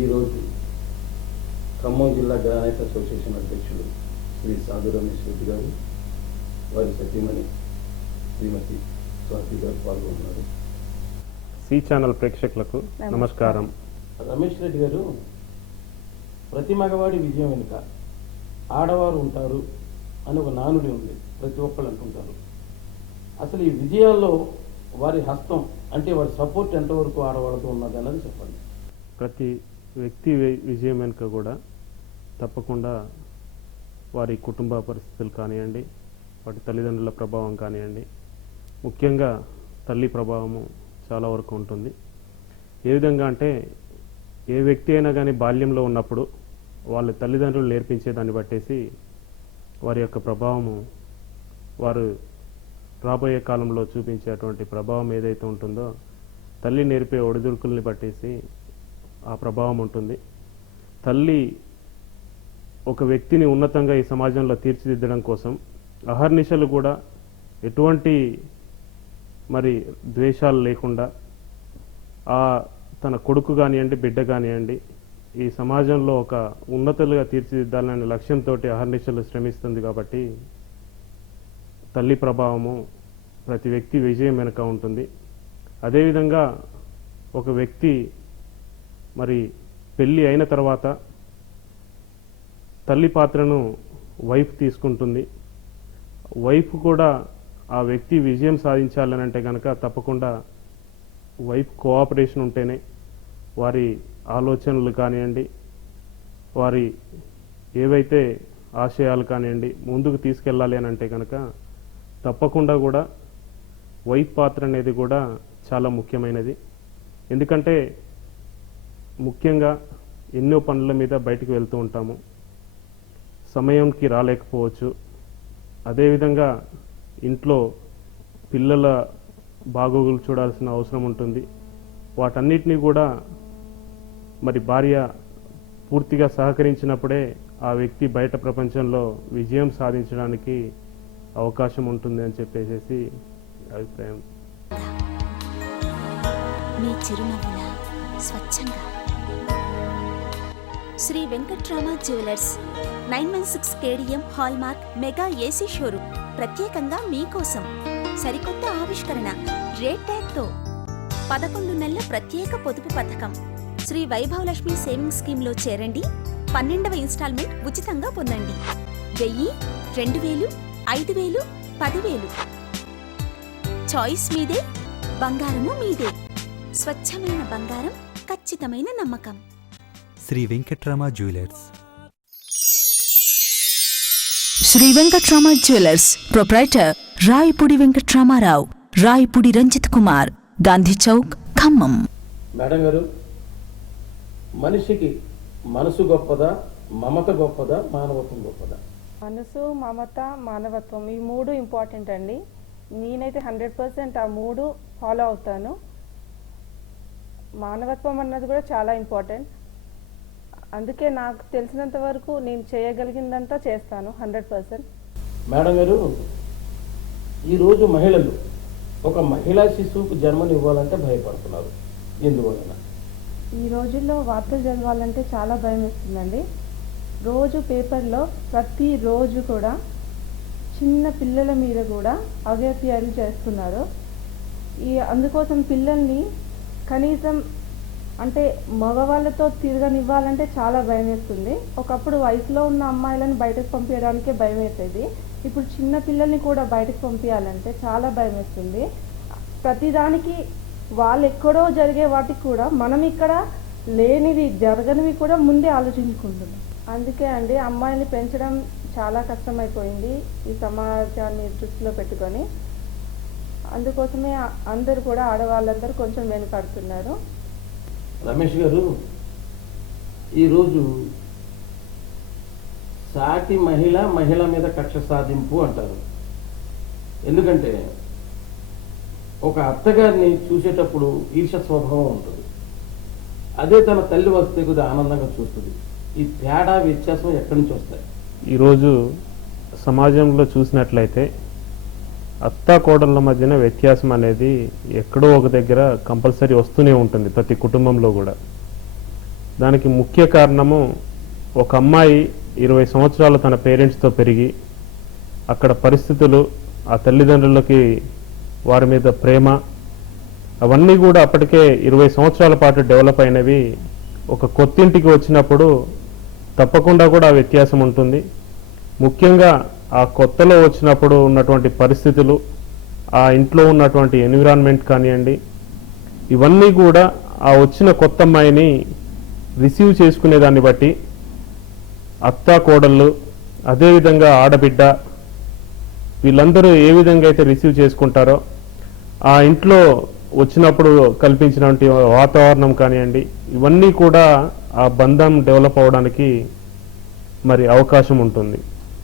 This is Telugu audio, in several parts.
ఈరోజు ఖమ్మం జిల్లా గ్రానైట్ అసోసియేషన్ అధ్యక్షులు శ్రీ సాధు రమేష్ రెడ్డి గారు, వారి సతీమణి శ్రీమతి స్వాతి గారు పాల్గొన్నారు. సి ఛానల్ ప్రేక్షకులకు నమస్కారం. రమేష్ రెడ్డి గారు, ప్రతి మగవాడి విజయం వెనుక ఆడవారు ఉంటారు అని ఒక నానుడి ఉంది, ప్రతి ఒక్కళ్ళు అంటుంటారు. అసలు ఈ విజయాల్లో వారి హస్తం అంటే వారి సపోర్ట్ ఎంతవరకు ఆడవాళ్ళతో ఉన్నది అన్నది చెప్పండి. ప్రతి వ్యక్తి విజయం వెనుక కూడా తప్పకుండా వారి కుటుంబ పరిస్థితులు కానివ్వండి, వాటి తల్లిదండ్రుల ప్రభావం కానివ్వండి, ముఖ్యంగా తల్లి ప్రభావము చాలా వరకు ఉంటుంది. ఏ విధంగా అంటే ఏ వ్యక్తి అయినా కానీ బాల్యంలో ఉన్నప్పుడు వాళ్ళ తల్లిదండ్రులు నేర్పించే దాన్ని బట్టేసి వారి యొక్క ప్రభావము, వారు రాబోయే కాలంలో చూపించేటువంటి ప్రభావం ఏదైతే ఉంటుందో తల్లి నేర్పే ఒడిదుడుకుల్ని బట్టేసి ఆ ప్రభావం ఉంటుంది. తల్లి ఒక వ్యక్తిని ఉన్నతంగా ఈ సమాజంలో తీర్చిదిద్దడం కోసం అహర్నిశలు కూడా ఎటువంటి ద్వేషాలు లేకుండా తన కొడుకు కానివ్వండి, బిడ్డ కానివ్వండి, ఈ సమాజంలో ఒక ఉన్నతులుగా తీర్చిదిద్దాలనే లక్ష్యంతో అహర్నిశలు శ్రమిస్తుంది. కాబట్టి తల్లి ప్రభావము ప్రతి వ్యక్తి విజయం వెనుక ఉంటుంది. అదేవిధంగా ఒక వ్యక్తి పెళ్ళి అయిన తర్వాత తల్లి పాత్రను వైఫ్ తీసుకుంటుంది. వైఫ్ కూడా ఆ వ్యక్తి విజయం సాధించాలని అంటే కనుక తప్పకుండా వైఫ్ కోఆపరేషన్ ఉంటేనే వారి ఆలోచనలు కానివ్వండి, వారి ఏవైతే ఆశయాలు కానివ్వండి ముందుకు తీసుకెళ్ళాలి అని అంటే కనుక తప్పకుండా కూడా వైఫ్ పాత్ర అనేది కూడా చాలా ముఖ్యమైనది. ఎందుకంటే ముఖ్యంగా ఎన్నో పనుల మీద బయటికి వెళ్తూ ఉంటాము, సమయంకి రాలేకపోవచ్చు. అదేవిధంగా ఇంట్లో పిల్లల బాగోగులు చూడాల్సిన అవసరం ఉంటుంది. వాటన్నిటినీ కూడా భార్య పూర్తిగా సహకరించినప్పుడే ఆ వ్యక్తి బయట ప్రపంచంలో విజయం సాధించడానికి అవకాశం ఉంటుంది అని చెప్పేసి అభిప్రాయం. మీ చిరునవ్వుల స్వచ్ఛంగా Shri Venkatrama jewellers 916 KDM hallmark mega AC showroom ప్రత్యేకంగా మీకోసం సరికొత్త ఆవిష్కరణ రేట్ ట్యాగ్తో 11 నెలల ప్రత్యేక పొదుపు పథకం శ్రీ వైభవలక్ష్మి సేవింగ్స్ స్కీమ్లో చేరండి. 12వ ఇన్స్టాల్మెంట్ ఉచితంగా పొందండి. 1000, 2000, 5000, 10,000 చాయిస్ మీదే, బంగారము మీదే. స్వచ్ఛమైన బంగారం, ఖచ్చితమైన నమ్మకం. Shri Venkatrama jewellers. Shri Venkatrama jewellers proprietor Rayapudi Venkatramarao, Rayapudi Ranjith Kumar, Gandhi Chowk, Khammam. Madam గారు, మనిషికి మనసు గొప్పదా, మమత గొప్పదా, మానవత్వం గొప్పదా? మనసు, మమత, మానవత్వం ఈ మూడు ఇంపార్టెంట్ అండి. నేనైతే 100% ఆ మూడు ఫాలో అవుతాను. మానవత్వం అన్నది కూడా చాలా ఇంపార్టెంట్. అందుకే నాకు తెలిసినంత వరకు నేను చేయగలిగిందంతా చేస్తాను 100%. మేడం గారు, ఈరోజు మహిళలు ఒక మహిళా శిశువుకు జన్మనివ్వాలంటే భయపడుతున్నారు. ఎందువలన? ఈ రోజుల్లో వార్తలు చదవాలంటే చాలా భయం వేస్తుందండి. రోజు పేపర్లో ప్రతిరోజు కూడా చిన్న పిల్లల మీద కూడా అగత్యాలు చేస్తున్నారు. అందుకోసం పిల్లల్ని కనీసం అంటే మగవాళ్ళతో తిరగనివ్వాలంటే చాలా భయం వేస్తుంది. ఒకప్పుడు వయసులో ఉన్న అమ్మాయిలను బయటకు పంపించడానికే భయం వేసేది. ఇప్పుడు చిన్న పిల్లల్ని కూడా బయటకు పంపించాలంటే చాలా భయం వేస్తుంది. ప్రతిదానికి వాళ్ళు ఎక్కడో జరిగే వాటికి కూడా మనం ఇక్కడ లేనివి జరగనివి కూడా ముందే ఆలోచించుకుంటున్నాం. అందుకే అండి అమ్మాయిని పెంచడం చాలా కష్టమైపోయింది ఈ సమాజాన్ని దృష్టిలో పెట్టుకొని. అందుకోసమే అందరూ కూడా ఆడవాళ్ళందరూ కొంచెం వెనుకాడుతున్నారు. రమేష్ గారు, ఈరోజు సాటి మహిళ మీద కక్ష సాధింపు అంటారు. ఎందుకంటే ఒక అత్తగారిని చూసేటప్పుడు ఈర్ష్య స్వభావం ఉంటుంది. అదే తన తల్లి వస్తే కొద్దిగా ఆనందంగా చూస్తుంది. ఈ తేడా వ్యత్యాసం ఎక్కడి నుంచి వస్తాయి? ఈరోజు సమాజంలో చూసినట్లయితే అత్తా కోడళ్ళ మధ్యన వ్యత్యాసం అనేది ఎక్కడో ఒక దగ్గర కంపల్సరీ వస్తూనే ఉంటుంది ప్రతి కుటుంబంలో కూడా. దానికి ముఖ్య కారణము ఒక అమ్మాయి 20 సంవత్సరాలు తన పేరెంట్స్తో పెరిగి అక్కడ పరిస్థితులు, ఆ తల్లిదండ్రులకి వారి మీద ప్రేమ, అవన్నీ కూడా అప్పటికే 20 సంవత్సరాల పాటు డెవలప్ అయినవి. ఒక కొత్తింటికి వచ్చినప్పుడు తప్పకుండా కూడా ఆ వ్యత్యాసం ఉంటుంది. ముఖ్యంగా ఆ కొత్తలో వచ్చినప్పుడు ఉన్నటువంటి పరిస్థితులు, ఆ ఇంట్లో ఉన్నటువంటి ఎన్విరాన్మెంట్ కానివ్వండి, ఇవన్నీ కూడా ఆ వచ్చిన కొత్త అమ్మాయిని రిసీవ్ చేసుకునేదాన్ని బట్టి అత్త కోడళ్ళు, అదేవిధంగా ఆడబిడ్డ, వీళ్ళందరూ ఏ విధంగా అయితే రిసీవ్ చేసుకుంటారో ఆ ఇంట్లో వచ్చినప్పుడు కల్పించినటువంటి వాతావరణం కానివ్వండి, ఇవన్నీ కూడా ఆ బంధం డెవలప్ అవడానికి మరి అవకాశం ఉంటుంది.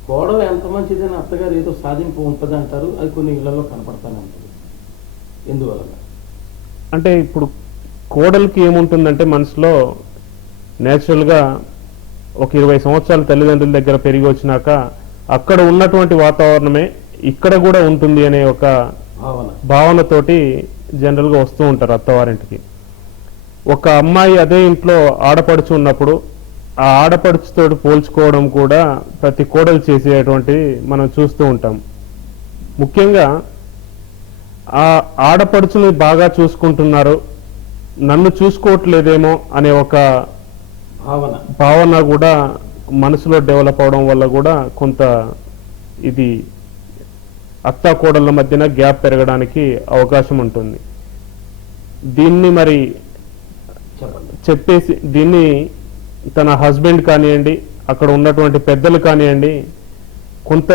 కోడలు ఎంత మంచిదని అత్తగారు ఏదో సాధింపు ఉంటుంది అంటారు, అది కొన్ని ఇళ్లలో కనపడతానే ఉంటుంది. ఎందువలన అంటే ఇప్పుడు కోడలికి ఏముంటుందంటే మనసులో నేచురల్గా ఒక 20 సంవత్సరాల తల్లిదండ్రుల దగ్గర పెరిగి వచ్చినాక అక్కడ ఉన్నటువంటి వాతావరణమే ఇక్కడ కూడా ఉంటుంది అనే ఒక భావనతోటి జనరల్గా వస్తూ ఉంటారు అత్తవారింటికి. ఒక అమ్మాయి అదే ఇంట్లో ఆడపడుచు ఉన్నప్పుడు ఆ ఆడపడుచుతో పోల్చుకోవడం కూడా ప్రతి కోడలు చేసేటువంటి మనం చూస్తూ ఉంటాం. ముఖ్యంగా ఆ ఆడపడుచుని బాగా చూసుకుంటున్నారు, నన్ను చూసుకోవట్లేదేమో అనే ఒక భావన కూడా మనసులో డెవలప్ అవడం వల్ల కూడా కొంత ఇది అత్తా కోడళ్ళ మధ్యన గ్యాప్ పెరగడానికి అవకాశం ఉంటుంది. దీన్ని మరి చెప్పేసి దీన్ని తన హస్బెండ్ కానివ్వండి, అక్కడ ఉన్నటువంటి పెద్దలు కానివ్వండి, కొంత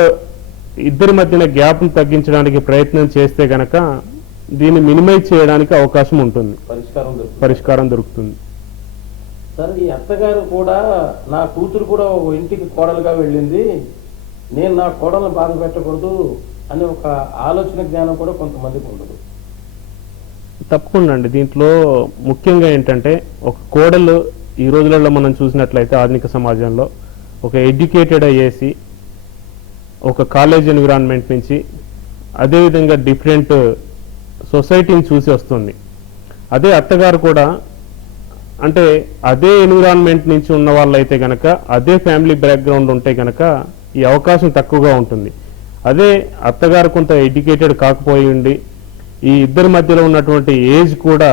ఇద్దరి మధ్యన గ్యాప్ను తగ్గించడానికి ప్రయత్నం చేస్తే గనక దీన్ని మినిమైజ్ చేయడానికి అవకాశం ఉంటుంది, పరిష్కారం దొరుకుతుంది. సరే, ఈ అత్తగారు కూడా నా కూతురు కూడా ఓ ఇంటికి కోడలుగా వెళ్ళింది, నేను నా కోడలను బాధ పెట్టకూడదు అనే ఒక ఆలోచన జ్ఞానం కూడా కొంతమందికి ఉండదు. తప్పకుండా అండి. దీంట్లో ముఖ్యంగా ఏంటంటే ఒక కోడలు ఈ రోజులలో మనం చూసినట్లయితే ఆధునిక సమాజంలో ఒక ఎడ్యుకేటెడ్ అయ్యేసి ఒక కాలేజ్ ఎన్విరాన్మెంట్ నుంచి అదేవిధంగా డిఫరెంట్ సొసైటీని చూసి వస్తుంది. అదే అత్తగారు కూడా అంటే అదే ఎన్విరాన్మెంట్ నుంచి ఉన్న వాళ్ళైతే గనక, అదే ఫ్యామిలీ బ్యాక్గ్రౌండ్ ఉంటే గనక ఈ అవకాశం తక్కువగా ఉంటుంది. అదే అత్తగారు కొంత ఎడ్యుకేటెడ్ కాకపోయి ఉండి ఈ ఇద్దరి మధ్యలో ఉన్నటువంటి ఏజ్ కూడా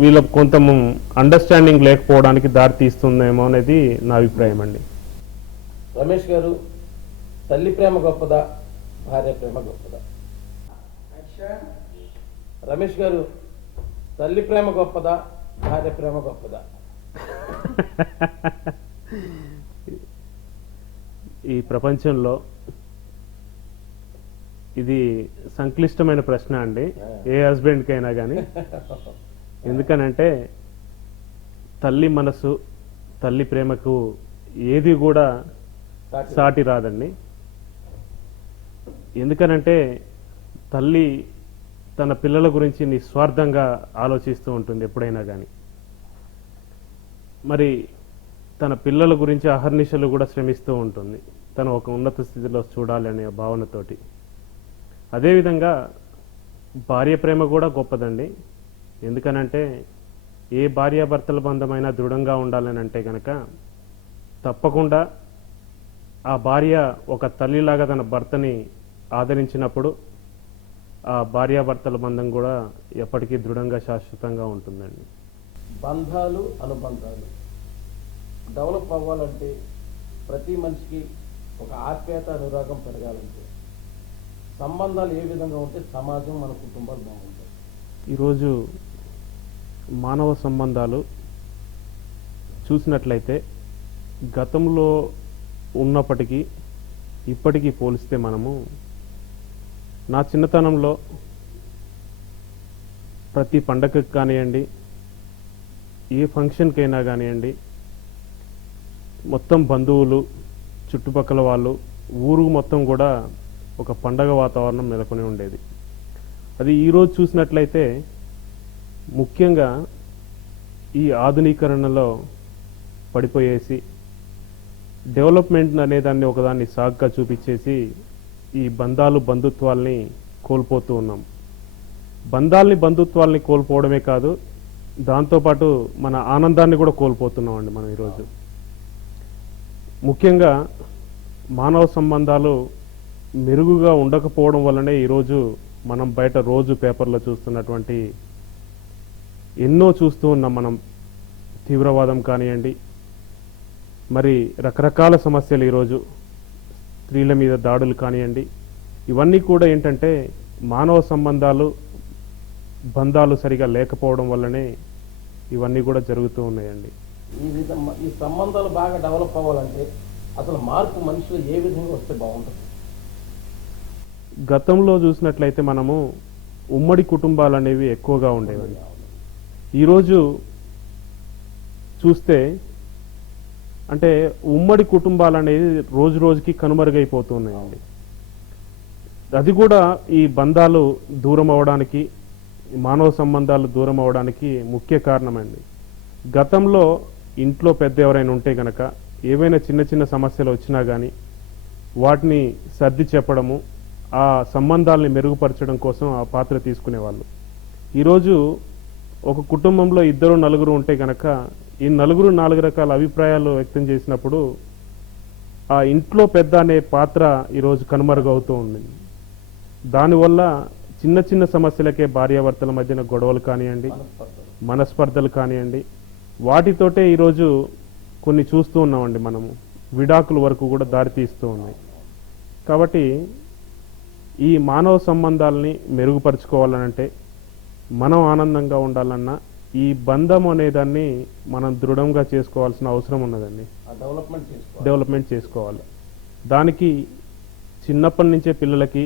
వీళ్ళకు కొంత అండర్స్టాండింగ్ లేకపోవడానికి దారి తీస్తుందేమో అనేది నా అభిప్రాయం అండి. రమేష్ గారు, తల్లి ప్రేమ గొప్పదా, భార్య ప్రేమ గొప్పదా? రమేష్ గారు, తల్లి ప్రేమ గొప్పదా, భార్య ప్రేమ గొప్పదా? ఈ ప్రపంచంలో ఇది సంక్లిష్టమైన ప్రశ్న అండి, ఏ హస్బెండ్కైనా కానీ. ఎందుకనంటే తల్లి మనసు, తల్లి ప్రేమకు ఏది కూడా సాటి రాదండి. ఎందుకనంటే తల్లి తన పిల్లల గురించి నిస్వార్థంగా ఆలోచిస్తూ ఉంటుంది ఎప్పుడైనా కానీ. మరి తన పిల్లల గురించి అహర్నిశలు కూడా శ్రమిస్తూ ఉంటుంది, తను ఒక ఉన్నత స్థితిలో చూడాలి అనే భావనతోటి. అదేవిధంగా భార్య ప్రేమ కూడా గొప్పదండి. ఎందుకనంటే ఏ భార్యాభర్తల బంధమైనా దృఢంగా ఉండాలని అంటే కనుక తప్పకుండా ఆ భార్య ఒక తల్లిలాగా తన భర్తని ఆదరించినప్పుడు ఆ భార్యాభర్తల బంధం కూడా ఎప్పటికీ దృఢంగా శాశ్వతంగా ఉంటుందండి. బంధాలు, అనుబంధాలు డెవలప్ అవ్వాలంటే, ప్రతి మనిషికి ఒక ఆప్యాయత, అనురాగం పెరగాలంటే సంబంధాలు ఏ విధంగా ఉంటే సమాజం, మన కుటుంబాలు బాగుంటాయి. ఈరోజు మానవ సంబంధాలు చూసినట్లయితే గతంలో ఉన్నప్పటికీ ఇప్పటికీ పోలిస్తే మనము, నా చిన్నతనంలో ప్రతి పండగకి కానివ్వండి, ఏ ఫంక్షన్కైనా కానివ్వండి, మొత్తం బంధువులు, చుట్టుపక్కల వాళ్ళు, ఊరు మొత్తం కూడా ఒక పండగ వాతావరణం నెలకొని ఉండేది. అది ఈరోజు చూసినట్లయితే ముఖ్యంగా ఈ ఆధునీకరణలో పడిపోయేసి డెవలప్మెంట్ అనేదాన్ని ఒకదాన్ని సాగ్గా చూపించేసి ఈ బంధాలు, బంధుత్వాల్ని కోల్పోతూ ఉన్నాం. బంధాల్ని, బంధుత్వాల్ని కోల్పోవడమే కాదు, దాంతోపాటు మన ఆనందాన్ని కూడా కోల్పోతున్నామండి మనం ఈరోజు. ముఖ్యంగా మానవ సంబంధాలు మెరుగుగా ఉండకపోవడం వల్లనే ఈరోజు మనం బయట రోజు పేపర్లో చూస్తున్నటువంటి ఎన్నో చూస్తూ ఉన్నాం మనం. తీవ్రవాదం కానివ్వండి, మరి రకరకాల సమస్యలు ఈరోజు స్త్రీల మీద దాడులు కానివ్వండి, ఇవన్నీ కూడా ఏంటంటే మానవ బంధాలు సరిగా లేకపోవడం వల్లనే ఇవన్నీ కూడా జరుగుతూ ఉన్నాయండి. ఈ సంబంధాలు బాగా డెవలప్ అవ్వాలంటే అసలు మార్పు మనిషిలో ఏ విధంగా వస్తే బాగుంటుంది? గతంలో చూసినట్లయితే మనము ఉమ్మడి కుటుంబాలు అనేవి ఎక్కువగా ఉండేవండి. ఈరోజు చూస్తే అంటే ఉమ్మడి కుటుంబాలు అనేది రోజు రోజుకి కనుమరుగైపోతున్నాయండి. అది కూడా ఈ బంధాలు దూరం అవడానికి, మానవ సంబంధాలు దూరం అవడానికి ముఖ్య కారణమండి. గతంలో ఇంట్లో పెద్ద ఎవరైనా ఉంటే గనక ఏవైనా చిన్న చిన్న సమస్యలు వచ్చినా కానీ వాటిని సర్ది చెప్పడము, ఆ సంబంధాలని మెరుగుపరచడం కోసం ఆ పాత్ర తీసుకునేవాళ్ళు. ఈరోజు ఒక కుటుంబంలో 2, 4 ఉంటే గనక ఈ 4 రకాల అభిప్రాయాలు వ్యక్తం చేసినప్పుడు ఆ ఇంట్లో పెద్ద అనే పాత్ర ఈరోజు కనుమరుగవుతూ ఉంది. దానివల్ల చిన్న చిన్న సమస్యలకే భార్యాభర్తల మధ్యన గొడవలు కానివ్వండి, మనస్పర్ధలు కానివ్వండి, వాటితోటే ఈరోజు కొన్ని చూస్తూ ఉన్నామండి మనము. విడాకుల వరకు కూడా దారితీస్తూ ఉన్నాయి. కాబట్టి ఈ మానవ సంబంధాలని మెరుగుపరుచుకోవాలనంటే, మనం ఆనందంగా ఉండాలన్నా ఈ బంధం అనేదాన్ని మనం దృఢంగా చేసుకోవాల్సిన అవసరం ఉన్నదండి. డెవలప్మెంట్ చేసుకోవాలి. దానికి చిన్నప్పటి నుంచే పిల్లలకి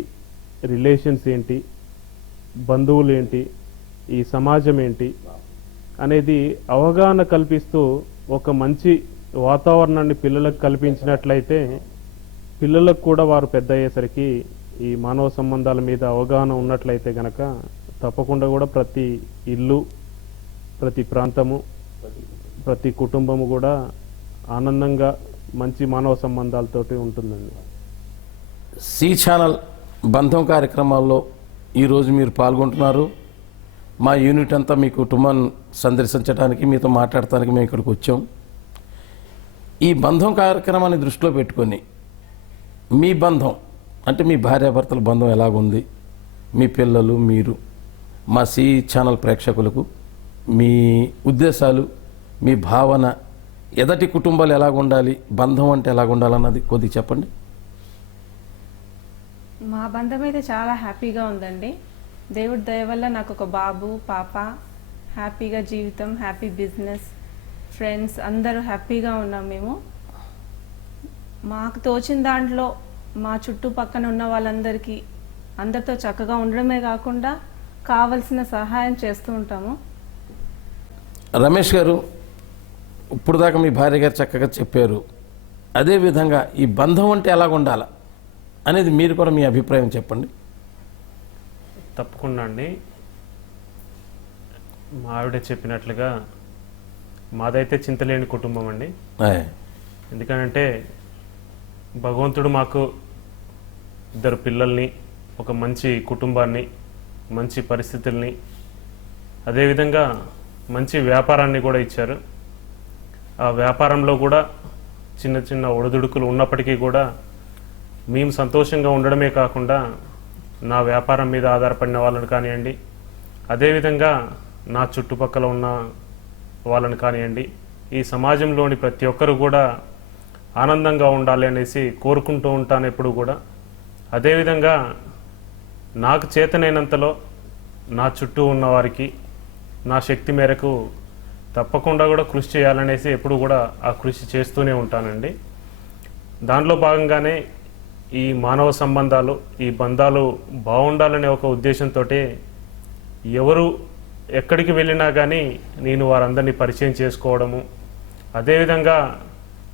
రిలేషన్స్ ఏంటి, బంధువులు ఏంటి, ఈ సమాజం ఏంటి అనేది అవగాహన కల్పిస్తూ ఒక మంచి వాతావరణాన్ని పిల్లలకు కల్పించినట్లయితే పిల్లలకు కూడా వారు పెద్ద అయ్యేసరికి ఈ మానవ సంబంధాల మీద అవగాహన ఉన్నట్లయితే గనక తప్పకుండా కూడా ప్రతి ఇల్లు, ప్రతి ప్రాంతము, ప్రతి కుటుంబము కూడా ఆనందంగా మంచి మానవ సంబంధాలతోటి ఉంటుందండి. సి ఛానల్ బంధం కార్యక్రమాల్లో ఈరోజు మీరు పాల్గొంటున్నారు. మా యూనిట్ అంతా మీ కుటుంబాన్ని సందర్శించడానికి, మీతో మాట్లాడటానికి మేము ఇక్కడికి వచ్చాం. ఈ బంధం కార్యక్రమాన్ని దృష్టిలో పెట్టుకొని మీ బంధం అంటే మీ భార్యాభర్తల బంధం ఎలాగుంది, మీ పిల్లలు, మీరు మా సి ఛానల్ ప్రేక్షకులకు మీ ఉద్దేశాలు, మీ భావన, ఎదటి కుటుంబాలు ఎలాగుండాలి, బంధం అంటే ఎలాగుండాలన్నది కొద్దిగా చెప్పండి. మా బంధం అయితే చాలా హ్యాపీగా ఉందండి. దేవుడి దయ వల్ల నాకు ఒక బాబు, పాప, హ్యాపీగా జీవితం, హ్యాపీ బిజినెస్, ఫ్రెండ్స్ అందరూ హ్యాపీగా ఉన్నాం మేము. మాకు తోచిన దాంట్లో మా చుట్టుపక్కన ఉన్న వాళ్ళందరికీ అందరితో చక్కగా ఉండడమే కాకుండా కావలసిన సహాయం చేస్తూ ఉంటాము. రమేష్ గారు, ఇప్పుడు దాకా మీ భార్య గారు చక్కగా చెప్పారు. అదేవిధంగా ఈ బంధం అంటే ఎలాగ ఉండాలా అనేది మీరు కూడా మీ అభిప్రాయం చెప్పండి. తప్పకుండా అండి. మా ఆవిడ చెప్పినట్లుగా మాదైతే చింతలేని కుటుంబం అండి. ఎందుకంటే భగవంతుడు మాకు 2 పిల్లల్ని, ఒక మంచి కుటుంబాన్ని, మంచి పరిస్థితుల్ని, అదేవిధంగా మంచి వ్యాపారాన్ని కూడా ఇచ్చారు. ఆ వ్యాపారంలో కూడా చిన్న చిన్న ఒడిదుడుకులు ఉన్నప్పటికీ కూడా మేము సంతోషంగా ఉండడమే కాకుండా నా వ్యాపారం మీద ఆధారపడిన వాళ్ళని కానివ్వండి, అదేవిధంగా నా చుట్టుపక్కల ఉన్న వాళ్ళని కానివ్వండి, ఈ సమాజంలోని ప్రతి ఒక్కరు కూడా ఆనందంగా ఉండాలి అనేసి కోరుకుంటూ ఉంటాను ఎప్పుడు కూడా. అదేవిధంగా నాకు చేతనైనంతలో నా చుట్టూ ఉన్న వారికి నా శక్తి మేరకు తప్పకుండా కూడా కృషి చేయాలనేసి ఎప్పుడు కూడా ఆ కృషి చేస్తూనే ఉంటానండి. దానిలో భాగంగానే ఈ మానవ సంబంధాలు, ఈ బంధాలు బాగుండాలనే ఒక ఉద్దేశంతో ఎవరు ఎక్కడికి వెళ్ళినా కానీ నేను వారందరినీ పరిచయం చేసుకోవడము, అదేవిధంగా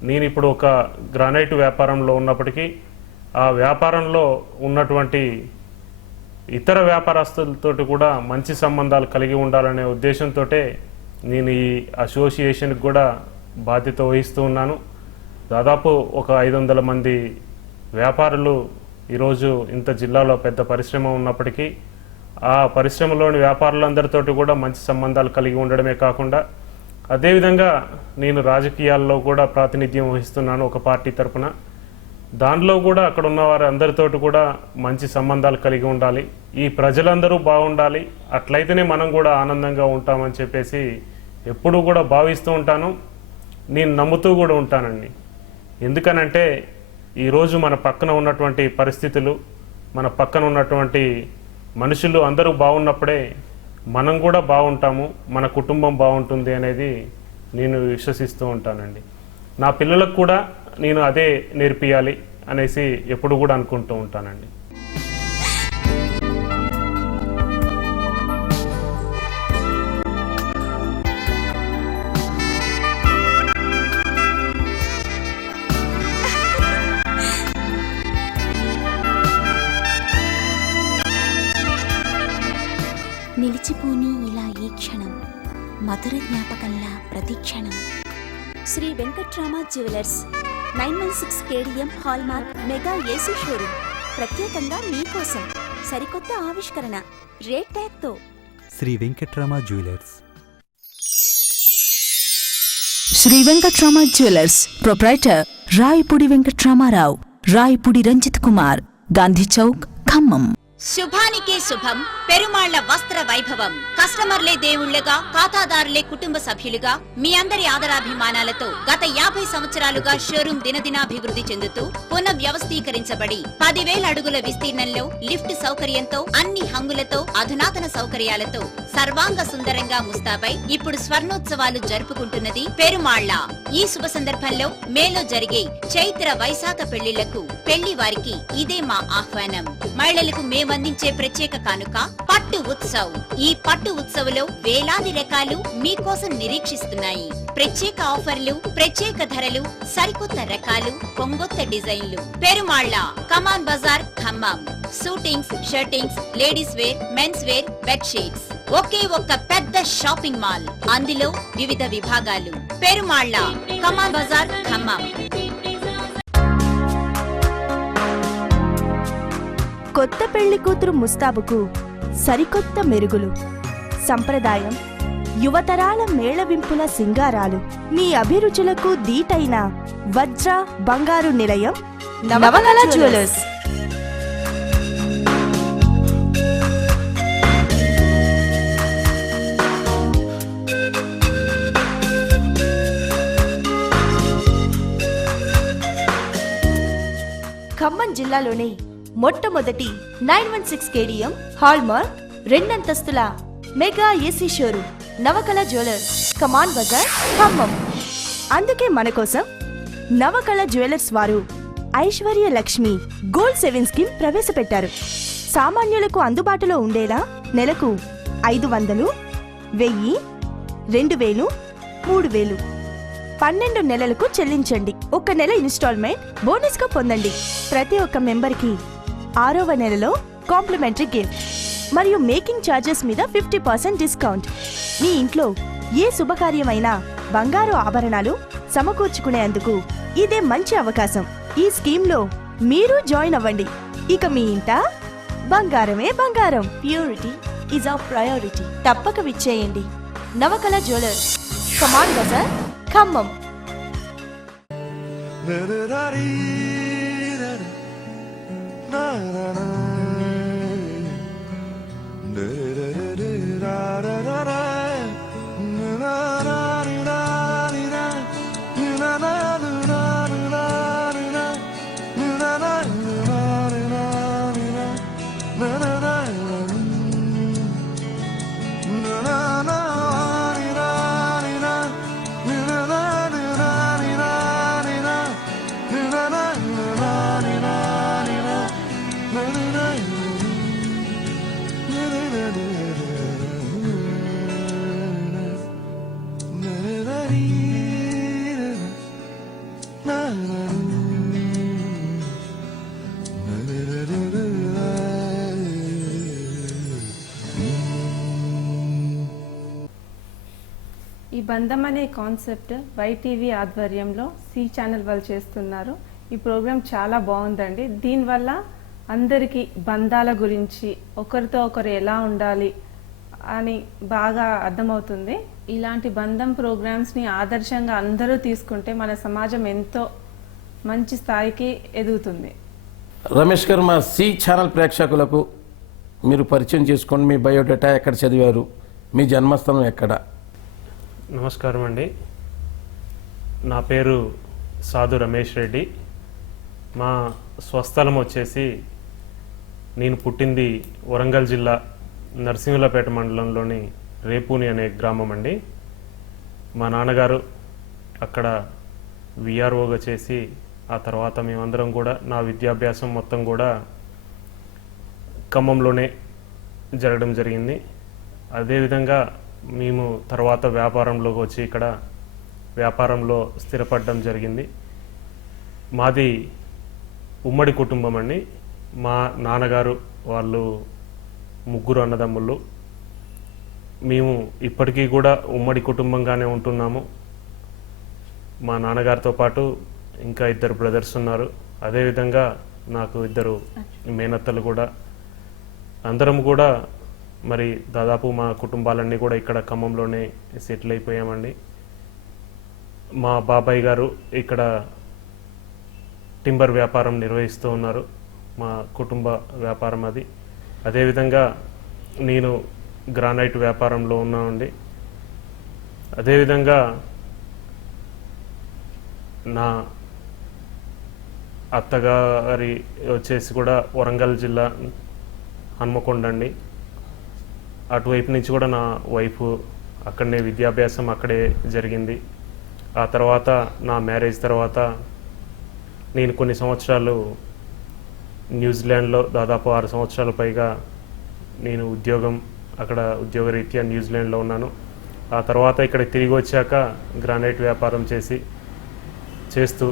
నేను ఇప్పుడు ఒక గ్రానైట్ వ్యాపారంలో ఉన్నప్పటికీ ఆ వ్యాపారంలో ఉన్నటువంటి ఇతర వ్యాపారస్తులతో కూడా మంచి సంబంధాలు కలిగి ఉండాలనే ఉద్దేశంతో నేను ఈ అసోసియేషన్కి కూడా బాధ్యత వహిస్తూ ఉన్నాను. దాదాపు ఒక 500 మంది వ్యాపారులు ఈరోజు ఇంత జిల్లాలో పెద్ద పరిశ్రమ ఉన్నప్పటికీ ఆ పరిశ్రమలోని వ్యాపారులందరితోటి కూడా మంచి సంబంధాలు కలిగి ఉండడమే కాకుండా అదేవిధంగా నేను రాజకీయాల్లో కూడా ప్రాతినిధ్యం వహిస్తున్నాను ఒక పార్టీ తరపున. దానిలో కూడా అక్కడ ఉన్న వారి అందరితోటి కూడా మంచి సంబంధాలు కలిగి ఉండాలి, ఈ ప్రజలందరూ బాగుండాలి, అట్లయితేనే మనం కూడా ఆనందంగా ఉంటామని చెప్పేసి ఎప్పుడూ కూడా భావిస్తూ ఉంటాను. నేను నమ్ముతూ కూడా ఉంటానండి. ఎందుకనంటే ఈరోజు మన పక్కన ఉన్నటువంటి పరిస్థితులు, మన పక్కన ఉన్నటువంటి మనుషులు అందరూ బాగున్నప్పుడే మనం కూడా బాగుంటాము, మన కుటుంబం బాగుంటుంది అనేది నేను విశ్వసిస్తూ ఉంటానండి. నా పిల్లలకు కూడా నేను అదే నేర్పియాలి అనేసి ఎప్పుడు కూడా అనుకుంటూ ఉంటానండి. నిలిచిపోని ఇలా ఈ క్షణం మధుర జ్ఞాపకంలా ప్రతి క్షణం. Shri Venkatrama jewellers 916 KDM hallmark mega AC showroom ప్రత్యేకంగా మీకోసం సరికొత్త ఆవిష్కరణ రేట్ ట్యాగ్తో. Shri Venkatrama jewellers. Shri Venkatrama jewellers proprietor Rayapudi Venkatramarao, Rayapudi Ranjit Kumar, Gandhi Chowk, Khammam. శుభానికి శుభం, పెరుమాళ్ల వస్త్ర వైభవం. కస్టమర్లే దేవుళ్లుగా, ఖాతాదారులే కుటుంబ సభ్యులుగా మీ అందరి ఆదరాభిమానాలతో గత 50 సంవత్సరాలుగా షోరూం దినదినాభివృద్ధి చెందుతూ పునఃవ్యవస్థీకరించబడి 10,000 అడుగుల విస్తీర్ణంలో లిఫ్ట్ సౌకర్యంతో, అన్ని హంగులతో, అధునాతన సౌకర్యాలతో సర్వాంగ సుందరంగా ముస్తాబై ఇప్పుడు స్వర్ణోత్సవాలు జరుపుకుంటున్నది పెరుమాళ్ల. ఈ శుభ సందర్భంలో మేలో జరిగే చైత్ర వైశాఖ పెళ్లిళ్లకు పెళ్లి వారికి ఇదే మా ఆహ్వానం. మహిళలకు మేమందించే ప్రత్యేక కానుక పట్టు ఉత్సవ్. ఈ పట్టు ఉత్సవ్లో వేలాది రకాలు మీకోసం నిరీక్షిస్తున్నాయి. ప్రత్యేక ఆఫర్లు, ప్రత్యేక ధరలు, సరికొత్త రకాలు, కొంగొత్త డిజైన్లు. Perumalla, Kaman Bazar, Khammam. Suitings, shirtings, ladies wear, men's wear, bedsheets. ఒకే ఒక్క పెద్ద షాపింగ్ మాల్, అందులో వివిధ విభాగాలు. పెరుమాళ్ల, కమాన్ బజార్, ఖమ్మం. కొత్త పెళ్లి కూతురు ముస్తాబుకు సరికొత్త మెరుగులు, సంప్రదాయం, యువతరాల మేళవింపుల సింగారాలు. మీ అభిరుచులకు దీటైన వజ్ర బంగారు నిలయం నవకళ జ్యువెలర్స్. ఖమ్మం జిల్లాలోని మొట్టమొదటి 916 KDM హాల్మార్క్ 2 అంతస్తుల మెగా ఏసీ షోరూమ్ నవకళ జ్యువెలర్స్, కమాన్ బజార్, ఖమ్మం. అందుకే మన కోసం నవకళ జ్యువెలర్స్ వారు Aishwarya Lakshmi gold saving scheme ప్రవేశపెట్టారు. సామాన్యులకు అందుబాటులో ఉండేలా నెలకు 500, 1000, 2000, 3000 12 నెలలకు చెల్లించండి. 1 నెల ఇన్స్టాల్మెంట్ బోనస్ గా పొందండి. ప్రతి ఒక్క మెంబర్ కి 6వ నెలలో కాంప్లిమెంటరీ గిఫ్ట్ మరియు మేకింగ్ ఛార్జెస్ మీద 50% డిస్కౌంట్. మీ ఇంట్లో ఏ శుభకార్యమైనా బంగారు ఆభరణాలు సమకూర్చుకునేందుకు ఇదే మంచి అవకాశం. ఈ స్కీమ్ లో మీరు జాయిన్ అవ్వండి. ఇక మీ ఇంట బంగారమే బంగారం. Purity is of priority. తప్పక విచ్చేయండి. నవకళ జ్యువెలర్స్, కమాన్ బజార్, ఖమ్మం. ఈ బంధం అనే కాన్సెప్ట్ వైటీవీ ఆధ్వర్యంలో సి ఛానల్ వాళ్ళు చేస్తున్నారు. ఈ ప్రోగ్రామ్ చాలా బాగుందండి. దీనివల్ల అందరికీ బంధాల గురించి, ఒకరితో ఒకరు ఎలా ఉండాలి అని బాగా అర్థమవుతుంది. ఇలాంటి బంధం ప్రోగ్రామ్స్ని ఆదర్శంగా అందరూ తీసుకుంటే మన సమాజం ఎంతో మంచి స్థాయికి ఎదుగుతుంది. రమేష్ గారు, మా సి ఛానల్ ప్రేక్షకులకు మీరు పరిచయం చేసుకోండి. మీ బయోడేటా, ఎక్కడ చదివారు, మీ జన్మస్థలం ఎక్కడ? నమస్కారం అండి. నా పేరు సాధు రమేష్ రెడ్డి. మా స్వస్థలం వచ్చేసి, నేను పుట్టింది వరంగల్ జిల్లా నరసింహులపేట మండలంలోని రేపూని అనే గ్రామం అండి. మా నాన్నగారు అక్కడ విఆర్ఓగా చేసి, ఆ తర్వాత మేమందరం కూడా నా విద్యాభ్యాసం మొత్తం కూడా ఖమ్మంలోనే జరగడం జరిగింది. అదేవిధంగా మేము తర్వాత వ్యాపారంలోకి వచ్చి ఇక్కడ వ్యాపారంలో స్థిరపడడం జరిగింది. మాది ఉమ్మడి కుటుంబం అండి. మా నాన్నగారు వాళ్ళు 3 అన్నదమ్ముళ్ళు. మేము ఇప్పటికీ కూడా ఉమ్మడి కుటుంబంగానే ఉంటున్నాము. మా నాన్నగారితో పాటు ఇంకా 2 బ్రదర్స్ ఉన్నారు. అదేవిధంగా నాకు 2 మేనత్తలు కూడా. అందరం కూడా మరి దాదాపు మా కుటుంబాలన్నీ కూడా ఇక్కడ ఖమ్మంలోనే సెటిల్ అయిపోయామండి. మా బాబాయ్ గారు ఇక్కడ టింబర్ వ్యాపారం నిర్వహిస్తూ ఉన్నారు. మా కుటుంబ వ్యాపారం అది. అదేవిధంగా నేను గ్రానైట్ వ్యాపారంలో ఉన్నానండి. అదేవిధంగా నా అత్తగారి వచ్చేసి కూడా వరంగల్ జిల్లా హన్మకొండ అండి. అటువైపు నుంచి కూడా నా వైఫ్ అక్కడనే విద్యాభ్యాసం అక్కడే జరిగింది. ఆ తర్వాత నా మ్యారేజ్ తర్వాత నేను కొన్ని సంవత్సరాలు న్యూజిలాండ్లో, దాదాపు 6 సంవత్సరాల పైగా నేను అక్కడ ఉద్యోగరీత్యా న్యూజిలాండ్లో ఉన్నాను. ఆ తర్వాత ఇక్కడ తిరిగి వచ్చాక గ్రానైట్ వ్యాపారం చేస్తూ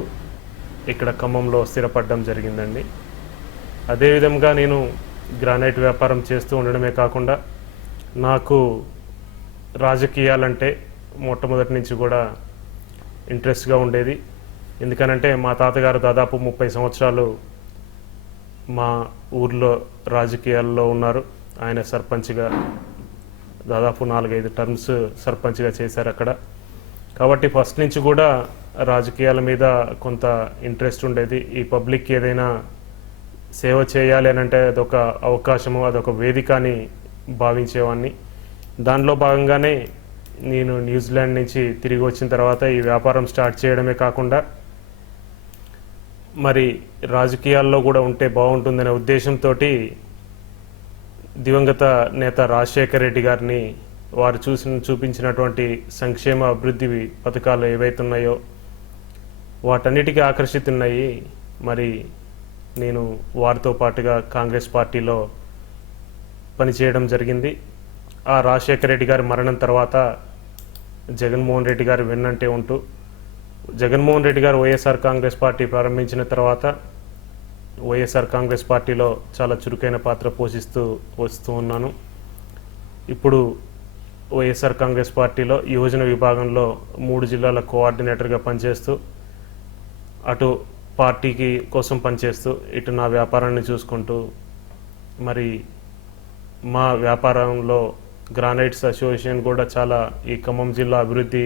ఇక్కడ ఖమ్మంలో స్థిరపడడం జరిగిందండి. అదేవిధంగా నేను గ్రానైట్ వ్యాపారం చేస్తూ ఉండడమే కాకుండా నాకు రాజకీయాలంటే మొట్టమొదటి నుంచి కూడా ఇంట్రెస్ట్గా ఉండేది. ఎందుకనంటే మా తాతగారు దాదాపు 30 సంవత్సరాలు మా ఊర్లో రాజకీయాల్లో ఉన్నారు. ఆయన సర్పంచ్గా దాదాపు 4-5 టర్మ్స్ సర్పంచ్గా చేశారు అక్కడ. కాబట్టి ఫస్ట్ నుంచి కూడా రాజకీయాల మీద కొంత ఇంట్రెస్ట్ ఉండేది. ఈ పబ్లిక్ ఏదైనా సేవ చేయాలి అని అంటే అదొక అవకాశము, అదొక వేదిక అని భావించేవాడిని. దానిలో భాగంగానే నేను న్యూజిలాండ్ నుంచి తిరిగి వచ్చిన తర్వాత ఈ వ్యాపారం స్టార్ట్ చేయడమే కాకుండా మరి రాజకీయాల్లో కూడా ఉంటే బాగుంటుందనే ఉద్దేశంతో దివంగత నేత రాజశేఖర్ రెడ్డి గారిని వారు చూపించినటువంటి సంక్షేమ అభివృద్ధి పథకాలు ఏవైతున్నాయో వాటన్నిటికీ ఆకర్షితున్నాయి. మరి నేను వారితో పాటుగా కాంగ్రెస్ పార్టీలో పనిచేయడం జరిగింది. ఆ రాజశేఖర్ రెడ్డి గారి మరణం తర్వాత జగన్మోహన్ రెడ్డి గారు వెన్నంటే ఉంటూ, జగన్మోహన్ రెడ్డి గారు వైఎస్ఆర్ కాంగ్రెస్ పార్టీ ప్రారంభించిన తర్వాత వైఎస్ఆర్ కాంగ్రెస్ పార్టీలో చాలా చురుకైన పాత్ర పోషిస్తూ వస్తూ ఉన్నాను. ఇప్పుడు వైఎస్ఆర్ కాంగ్రెస్ పార్టీలో యువజన విభాగంలో 3 జిల్లాల కోఆర్డినేటర్గా పనిచేస్తూ, అటు పార్టీకి కోసం పనిచేస్తూ, ఇటు నా వ్యాపారాన్ని చూసుకుంటూ, మరి మా వ్యాపారంలో గ్రానైట్స్ అసోసియేషన్ కూడా చాలా ఈ ఖమ్మం జిల్లా అభివృద్ధి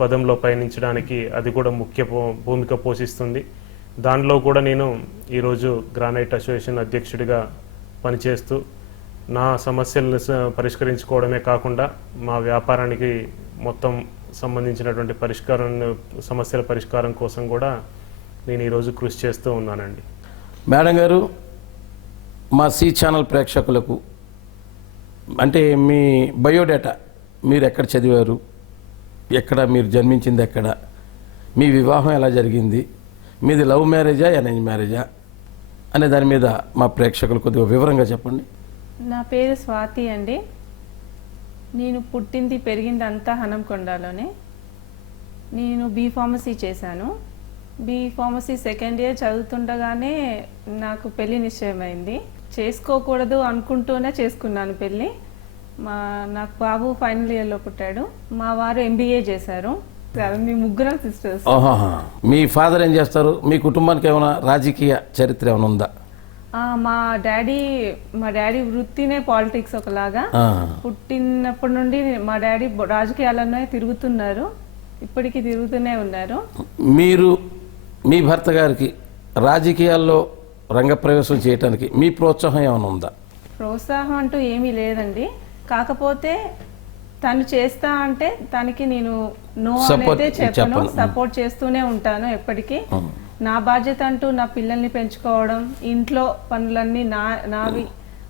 పదంలో పయనించడానికి అది కూడా ముఖ్య భూమిక పోషిస్తుంది. దానిలో కూడా నేను ఈరోజు గ్రానైట్ అసోసియేషన్ అధ్యక్షుడిగా పనిచేస్తూ నా సమస్యలను పరిష్కరించుకోవడమే కాకుండా మా వ్యాపారానికి మొత్తం సంబంధించినటువంటి సమస్యల పరిష్కారం కోసం కూడా నేను ఈరోజు కృషి చేస్తూ ఉన్నానండి. మేడం గారు, మా సి ఛానల్ ప్రేక్షకులకు అంటే మీ బయోడేటా, మీరు ఎక్కడ చదివారు, ఎక్కడ మీరు జన్మించింది, ఎక్కడ మీ వివాహం ఎలా జరిగింది, మీది లవ్ మ్యారేజా అరేంజ్ మ్యారేజా అనే దాని మీద మా ప్రేక్షకులు కొద్దిగా వివరంగా చెప్పండి. నా పేరు స్వాతి అండి. నేను పుట్టింది పెరిగింది అంతా హనంకొండలోనే. నేను బీఫార్మసీ చేశాను. బీఫార్మసీ సెకండ్ ఇయర్ చదువుతుండగానే నాకు పెళ్లి నిశ్చయమైంది. చేసుకోకూడదు అనుకుంటూనే చేసుకున్నాను పెళ్ళి. నాకు బాబు ఫైనల్ ఇయర్లో పుట్టాడు. మా వారు MBA చేశారు. మీ 3 సిస్టర్స్. మీ ఫాదర్ ఏం చేస్తారు? మీ కుటుంబానికి ఏమైనా రాజకీయ చరిత్ర ఏమైనా ఉందా? మా డాడీ వృత్తినే పాలిటిక్స్ ఒకలాగా. పుట్టినప్పటి నుండి మా డాడీ రాజకీయాలనే తిరుగుతున్నారు, ఇప్పటికీ తిరుగుతూనే ఉన్నారు. మీరు మీ భర్త గారికి రాజకీయాల్లో రంగప్రవేశం చేయడానికి మీ ప్రోత్సాహం ఏమైనా ఉందా? ప్రోత్సాహం అంటూ ఏమీ లేదండి, కాకపోతే తను చేస్తా అంటే తనకి నేను నో అనేది చెప్పను, సపోర్ట్ చేస్తూనే ఉంటాను ఎప్పటికీ. నా బాధ్యత అంటూ నా పిల్లల్ని పెంచుకోవడం, ఇంట్లో పనులన్నీ నావి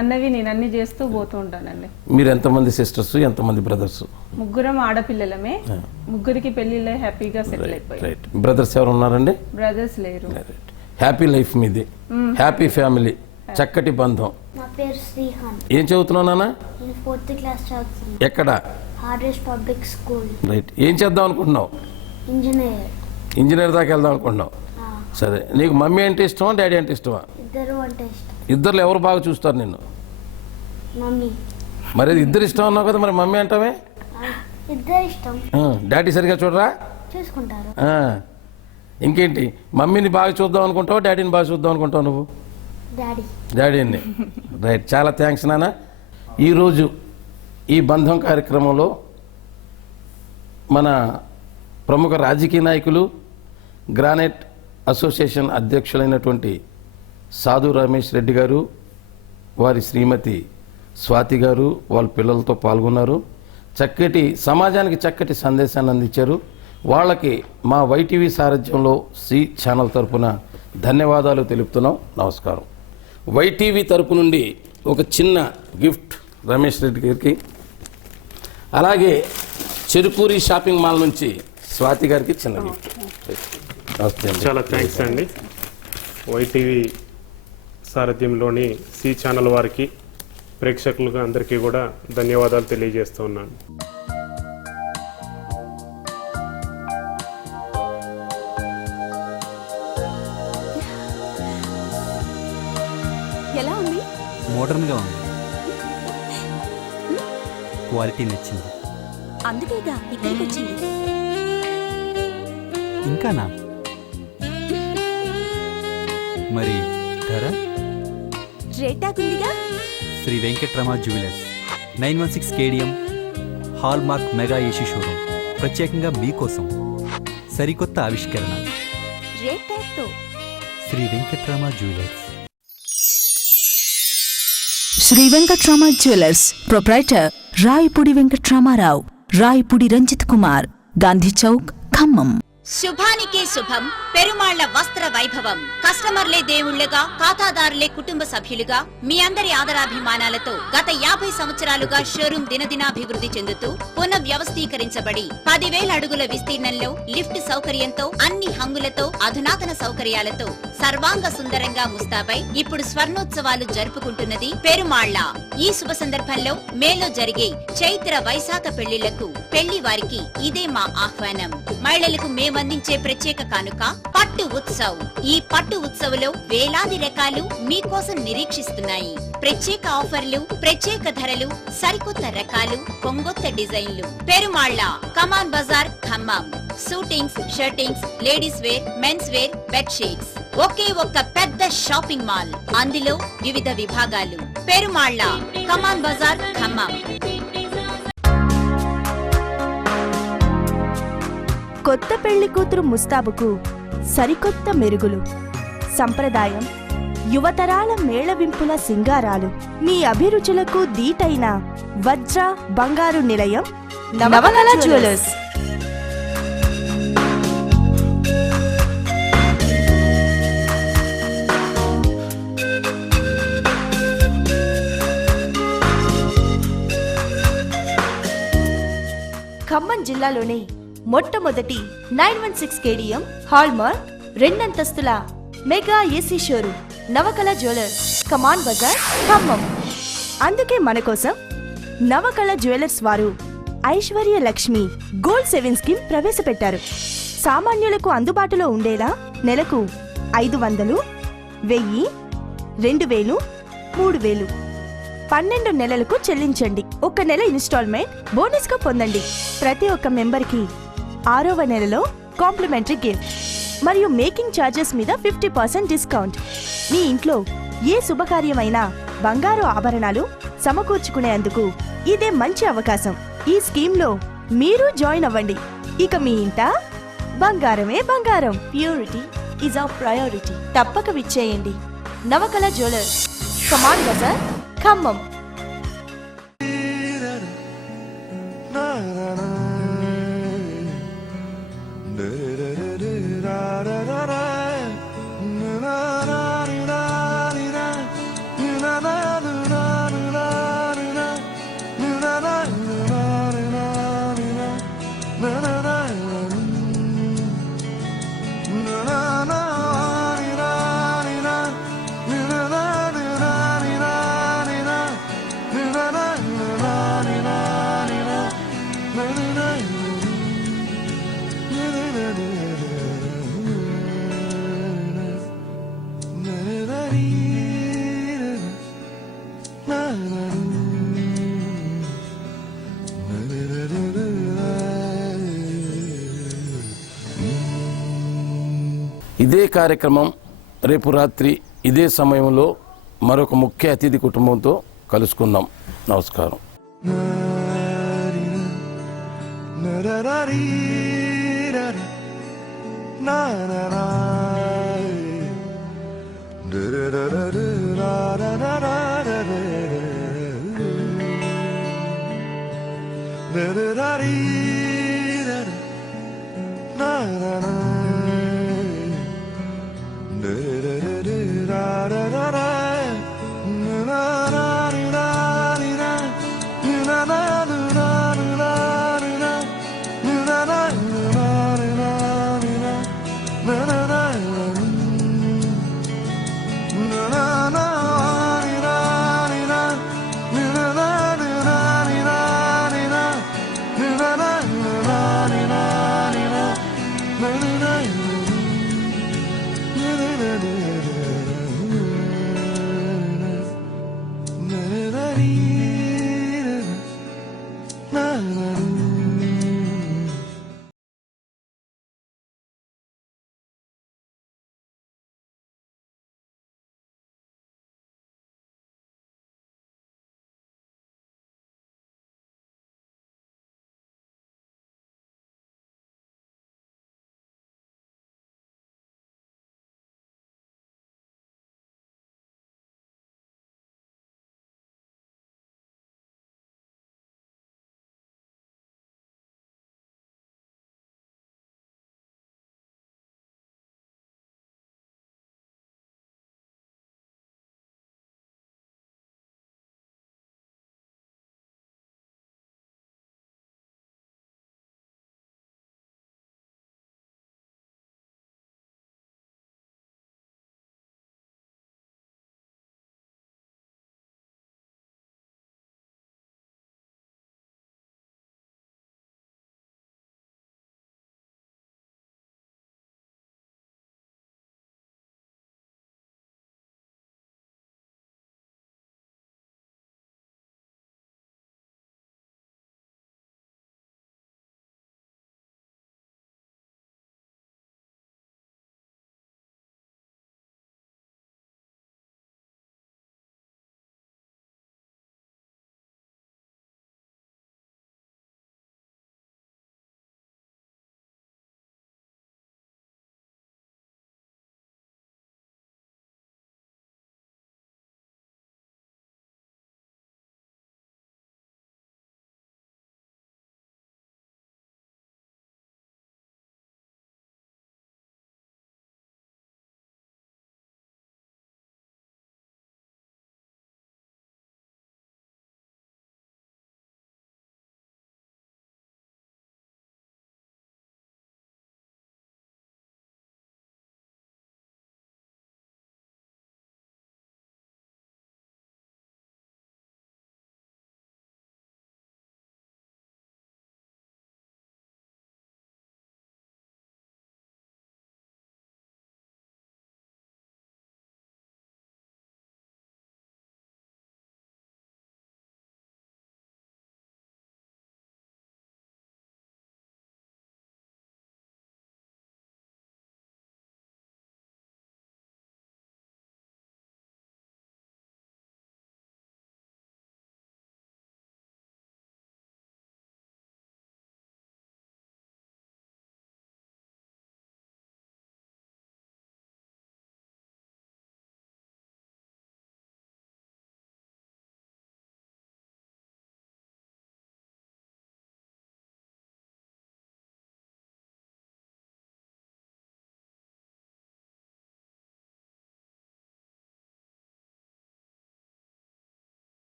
అన్నవి నేను అన్ని చేస్తూ పోతూ ఉంటానండి. మీరు ఎంతమంది సిస్టర్స్, ఎంతమంది బ్రదర్స్? ముగ్గురం ఆడపిల్లలమే, ముగ్గురికి పెళ్లిళ్ళే హ్యాపీగా సెటిల్ అయిపోయాయి. బ్రదర్స్ ఎవరు ఉన్నారండి? బ్రదర్స్ లేరు. హ్యాపీ లైఫ్ మీది, హ్యాపీ ఫ్యామిలీ, చక్కటి బంధం. నా పేరు శ్రీహాన్. ఏం చదువుతున్నావు నాన్న? నేను 4th క్లాస్ చదువుతున్నాను. ఎక్కడ? Hardest public school. రైట్. ఏం చేద్దాం అనుకుంటున్నావు? ఇంజనీర్ దాకా వెళ్దాం అనుకుంటున్నావు. సరే, నీకు మమ్మీ అంటే ఇష్టమా, డాడీ అంటే ఇష్టమా? ఇద్దరు అంటే ఇష్టం. ఇద్దరు ఎవరు బాగా చూస్తారు నిన్ను? మమ్మీ. మరి ఇద్దరు ఇష్టం అన్నావు కదా, మరి మమ్మీ అంటావే? ఇద్దరు ఇష్టం. డాడీ సరిగా చూడరా? చూసుకుంటారు. ఇంకేంటి, మమ్మీని బాగా చూద్దాం అనుకుంటావు, డాడీని బాగా చూద్దాం అనుకుంటావు నువ్వు? డాడీని. రైట్, చాలా థ్యాంక్స్ నాన్న. ఈరోజు ఈ బంధం కార్యక్రమంలో మన ప్రముఖ రాజకీయ నాయకులు, గ్రానైట్ అసోసియేషన్ అధ్యక్షులైనటువంటి సాధు రమేష్ రెడ్డి గారు, వారి శ్రీమతి స్వాతి గారు వాళ్ళ పిల్లలతో పాల్గొన్నారు. చక్కటి సమాజానికి చక్కటి సందేశాన్ని అందించారు. వాళ్ళకి మా వైటీవీ సారథ్యంలో సి ఛానల్ తరపున ధన్యవాదాలు తెలుపుతున్నాం. నమస్కారం. వైటీవీ తరపు నుండి ఒక చిన్న గిఫ్ట్ రమేష్ రెడ్డి గారికి, అలాగే చెరుకూరి షాపింగ్ మాల్ నుంచి స్వాతి గారికి చిన్న గిఫ్ట్. చాలా థ్యాంక్స్ అండి. వైటీవీ సారథ్యంలోని సి ఛానల్ వారికి, ప్రేక్షకులకు అందరికీ కూడా ధన్యవాదాలు తెలియజేస్తూ ఉన్నాను. ఎలా ఉంది? మోడర్న్గా ఉంది, క్వాలిటీ నచ్చింది. అందుకేగా ఇక్కడికి వచ్చింది. ఇంకానా? మరి ధర? రేట్ ట్యాగ్ ఉందిగా. Shri Venkatrama jewellers, 916 KDM, hallmark mega AC showroom, ప్రత్యేకంగా మీకోసం సరికొత్త ఆవిష్కరణ. రేట్ ట్యాగ్ తో Shri Venkatrama jewellers. Shri Venkatrama jewellers proprietor Rayapudi Venkatramarao, Rayapudi Ranjith Kumar, Gandhi Chowk, Khammam. శుభానికే శుభం, పెరుమాళ్ల వస్త్ర వైభవం. కస్టమర్లే దేవుళ్లుగా, ఖాతాదారులే కుటుంబ సభ్యులుగా మీ అందరి ఆదరాభిమానాలతో గత 50 సంవత్సరాలుగా షోరూం దినదినాభివృద్ధి చెందుతూ పునఃవ్యవస్థీకరించబడి 10,000 అడుగుల విస్తీర్ణంలో లిఫ్ట్ సౌకర్యంతో, అన్ని హంగులతో, అధునాతన సౌకర్యాలతో సర్వాంగ సుందరంగా ముస్తాబై ఇప్పుడు స్వర్ణోత్సవాలు జరుపుకుంటున్నది పెరుమాళ్ల. ఈ శుభ సందర్భంలో మేలో జరిగే చైత్ర వైశాఖ పెళ్లిళ్లకు పెళ్లి వారికి ఇదే మా ఆహ్వానం. మహిళలకు మేమందించే ప్రత్యేక కానుక పట్టు ఉత్సవ్. ఈ పట్టు ఉత్సవ్లో వేలాది రకాలు మీకోసం నిరీక్షిస్తున్నాయి. ప్రత్యేక ఆఫర్లు, ప్రత్యేక ధరలు, సరికొత్త రకాలు, కొంగొత్త డిజైన్లు. Perumalla, Kaman Bazar, Khammam. Suitings, shirtings, ladies wear, men's wear, bedsheets, ఒకే ఒక్క పెద్ద షాపింగ్ మాల్, అందులో వివిధ విభాగాలు. పెరుమాళ్ల, కమాన్ బజార్, ఖమ్మం. కొత్త పెళ్లి కూతురు ముస్తాబుకు సరికొత్త మెరుగులు, సంప్రదాయం, యువతరాల మేళవింపుల సింగారాలు. మీ అభిరుచులకు దీటైన వజ్ర బంగారు నిలయం నవకళ జ్యువెలర్స్. ఖమ్మం జిల్లాలోని మొట్టమొదటి 916 KDM హాల్ మార్క్ 2 అంతస్తుల మెగా ఏసీ షోరూమ్ నవకళ జ్యువెలర్స్, కమాన్ బజార్, ఖమ్మం. అందుకే మన కోసం నవకళ జ్యువెలర్స్ వారు Aishwarya Lakshmi gold saving scheme ప్రవేశపెట్టారు. సామాన్యులకు అందుబాటులో ఉండేలా నెలకు 500, 1000, 2000, 3000 12 నెలలకు చెల్లించండి. ఒక నెల ఇన్స్టాల్మెంట్ బోనస్ గా పొందండి. ప్రతి ఒక్క మెంబర్ కి 6వ నెలలో కాంప్లిమెంటరీ గిఫ్ట్ మరియు మేకింగ్ ఛార్జెస్ మీద 50% డిస్కౌంట్. మీ ఇంట్లో ఏ శుభకార్యమైనా బంగారు ఆభరణాలు సమకూర్చుకునేందుకు ఇదే మంచి అవకాశం. ఈ స్కీమ్లో మీరు జాయిన్ అవ్వండి. ఇక మీ ఇంట బంగారమే బంగారం. Purity is our priority. తప్పక విచ్చేయండి. నవకళ జ్యువెలర్స్, కమాన్ బజార్, ఖమ్మం. ఇదే కార్యక్రమం రేపు రాత్రి ఇదే సమయంలో మరొక ముఖ్య అతిథి కుటుంబంతో కలుసుకుందాం. నమస్కారం. Da da da